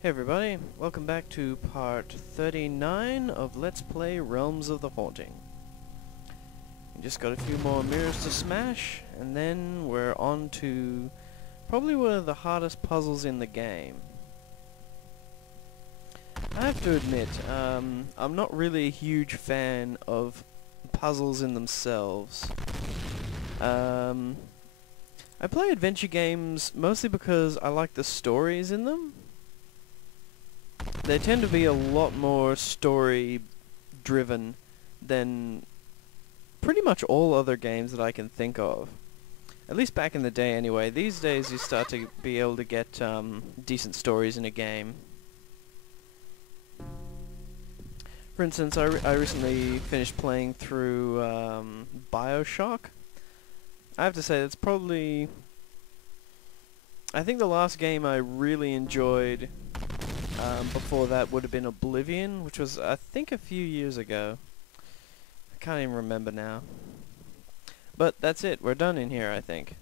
Hey everybody, welcome back to part 39 of Let's Play Realms of the Haunting. We just got a few more mirrors to smash, and then we're on to probably one of the hardest puzzles in the game. I have to admit, I'm not really a huge fan of puzzles in themselves. I play adventure games mostly because I like the stories in them. They tend to be a lot more story-driven than pretty much all other games that I can think of. At least back in the day anyway. These days you start to be able to get decent stories in a game. For instance, I recently finished playing through BioShock. I have to say, that's probably... I think the last game I really enjoyed before that would have been Oblivion, which was, I think, a few years ago. I can't even remember now. But that's it. We're done in here, I think.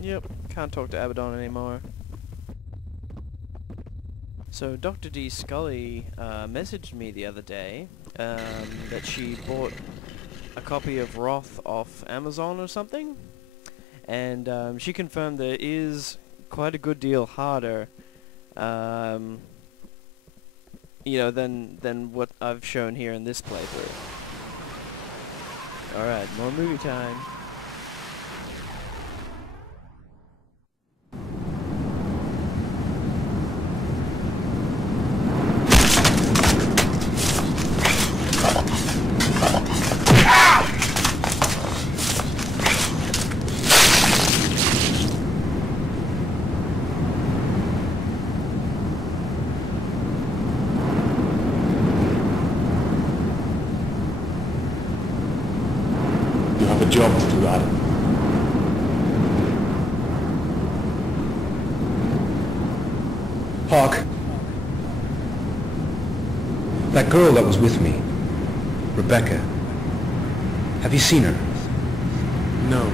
Yep, can't talk to Abaddon anymore. So Dr. D. Scully messaged me the other day that she bought a copy of Wrath off Amazon or something, and she confirmed that it is quite a good deal harder, you know, than what I've shown here in this playthrough. Alright, more movie time. A job to do, Adam. Hark. That girl that was with me, Rebecca, have you seen her? No.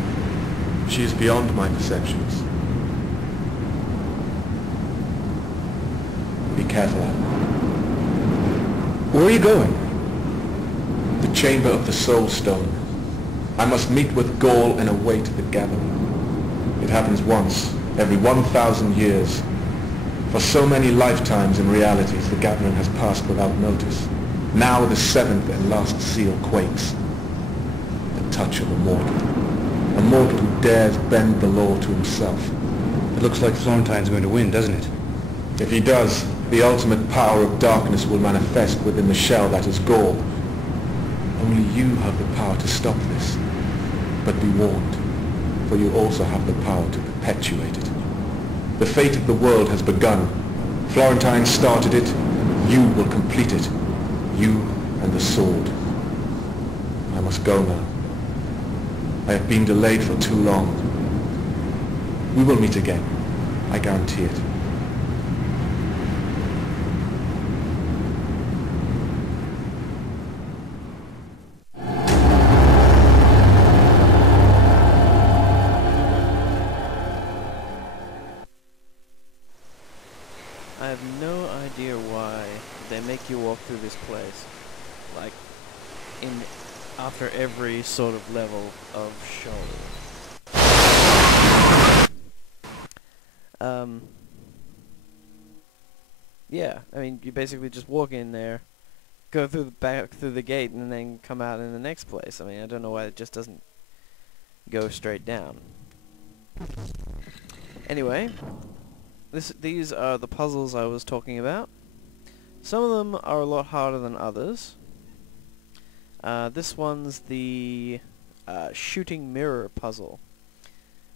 She is beyond my perceptions. Be careful, Adam. Where are you going? The Chamber of the Soul Stone. I must meet with Gaul and await the gathering. It happens once, every 1,000 years. For so many lifetimes and realities, the gathering has passed without notice. Now the seventh and last seal quakes. The touch of a mortal. A mortal who dares bend the law to himself. It looks like Florentine's going to win, doesn't it? If he does, the ultimate power of darkness will manifest within the shell that is Gaul. Only you have the power to stop this. But be warned, for you also have the power to perpetuate it. The fate of the world has begun. Florentine started it, you will complete it. You and the sword. I must go now. I have been delayed for too long. We will meet again, I guarantee it. I have no idea why they make you walk through this place, like, after every sort of level of show. Yeah, I mean, you basically just walk in there, go back through the gate, and then come out in the next place. I mean, I don't know why it just doesn't go straight down. Anyway, these are the puzzles I was talking about. Some of them are a lot harder than others. This one's the shooting mirror puzzle.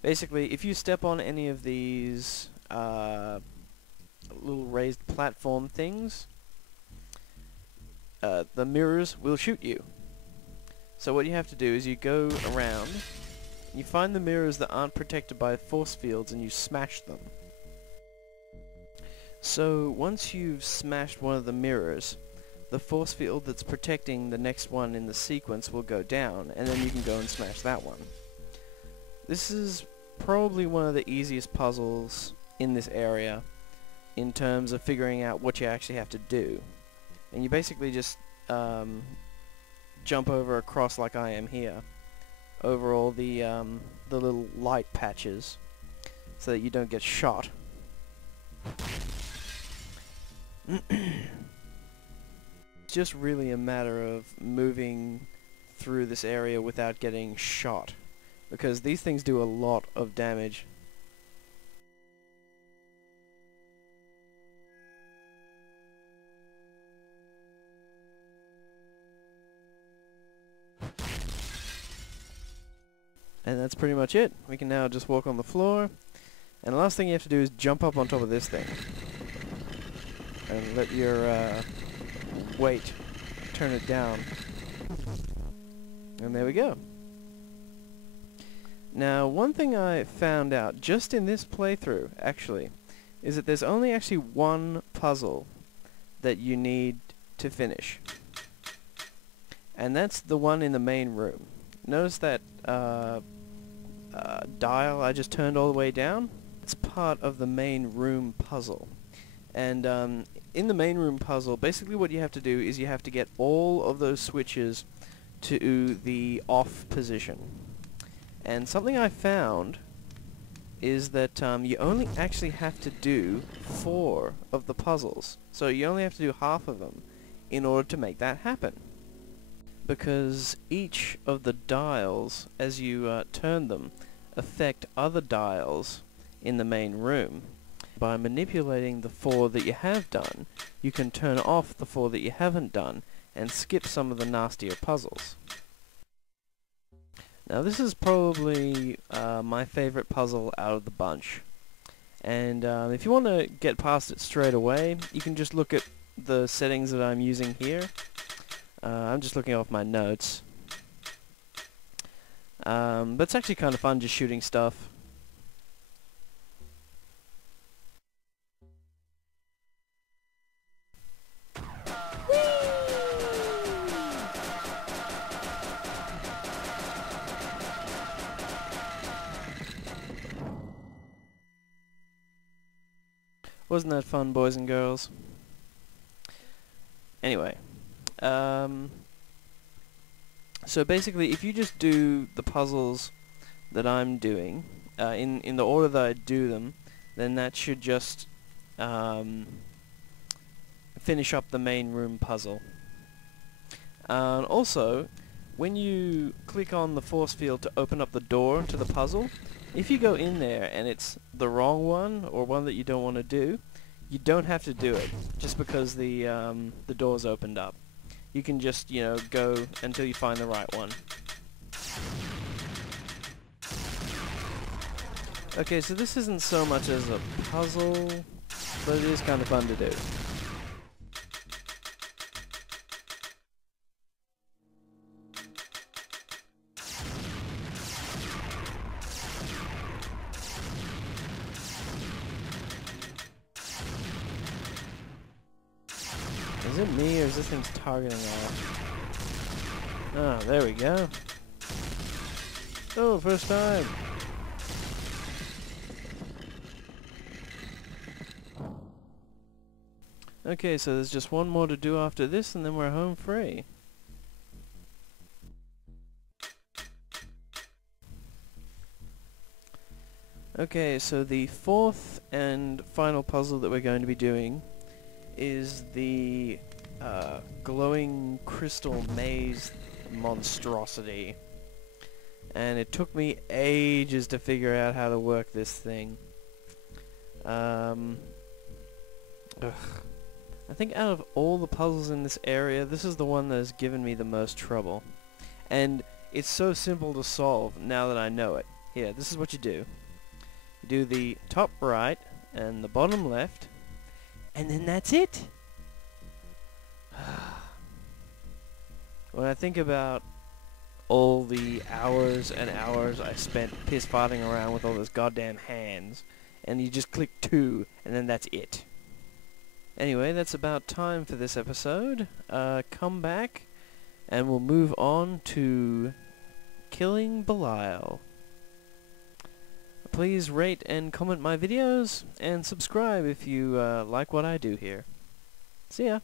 Basically, if you step on any of these little raised platform things, the mirrors will shoot you. So what you have to do is you go around, you find the mirrors that aren't protected by force fields, and you smash them. So once you've smashed one of the mirrors, the force field that's protecting the next one in the sequence will go down, and then you can go and smash that one. This is probably one of the easiest puzzles in this area in terms of figuring out what you actually have to do. And you basically just jump over across like I am here, over all the little light patches, so that you don't get shot. It's just really a matter of moving through this area without getting shot, because these things do a lot of damage. And that's pretty much it. We can now just walk on the floor, and the last thing you have to do is jump up on top of this thing and let your weight turn it down. And there we go. Now, one thing I found out just in this playthrough, actually, is that there's only actually one puzzle that you need to finish. And that's the one in the main room. Notice that dial I just turned all the way down? It's part of the main room puzzle. And in the main room puzzle, basically what you have to do is you have to get all of those switches to the off position. And something I found is that you only actually have to do 4 of the puzzles. So you only have to do half of them in order to make that happen. Because each of the dials, as you turn them, affect other dials in the main room. By manipulating the 4 that you have done, you can turn off the 4 that you haven't done and skip some of the nastier puzzles. Now this is probably my favorite puzzle out of the bunch. And if you want to get past it straight away, you can just look at the settings that I'm using here. I'm just looking off my notes. But it's actually kind of fun just shooting stuff. Wasn't that fun, boys and girls? Anyway. So basically, if you just do the puzzles that I'm doing, in the order that I do them, then that should just finish up the main room puzzle. Also, when you click on the force field to open up the door to the puzzle, if you go in there and it's the wrong one, or one that you don't want to do, you don't have to do it, just because the door's opened up. You can just, you know, go until you find the right one. Okay, so this isn't so much as a puzzle, but it is kind of fun to do. Is it me, or is this thing's targeting off? Oh, there we go. Oh, first time. Okay, so there's just one more to do after this, and then we're home free. Okay, so the 4th and final puzzle that we're going to be doing is the glowing crystal maze monstrosity. And it took me ages to figure out how to work this thing. I think out of all the puzzles in this area, this is the one that has given me the most trouble. And it's so simple to solve now that I know it. Here, this is what you do. You do the top right and the bottom left, and then that's it. When I think about all the hours and hours I spent piss-farting around with all those goddamn hands, and you just click 2, and then that's it. Anyway, that's about time for this episode. Come back, and we'll move on to killing Belial. please rate and comment my videos, and subscribe if you like what I do here. See ya!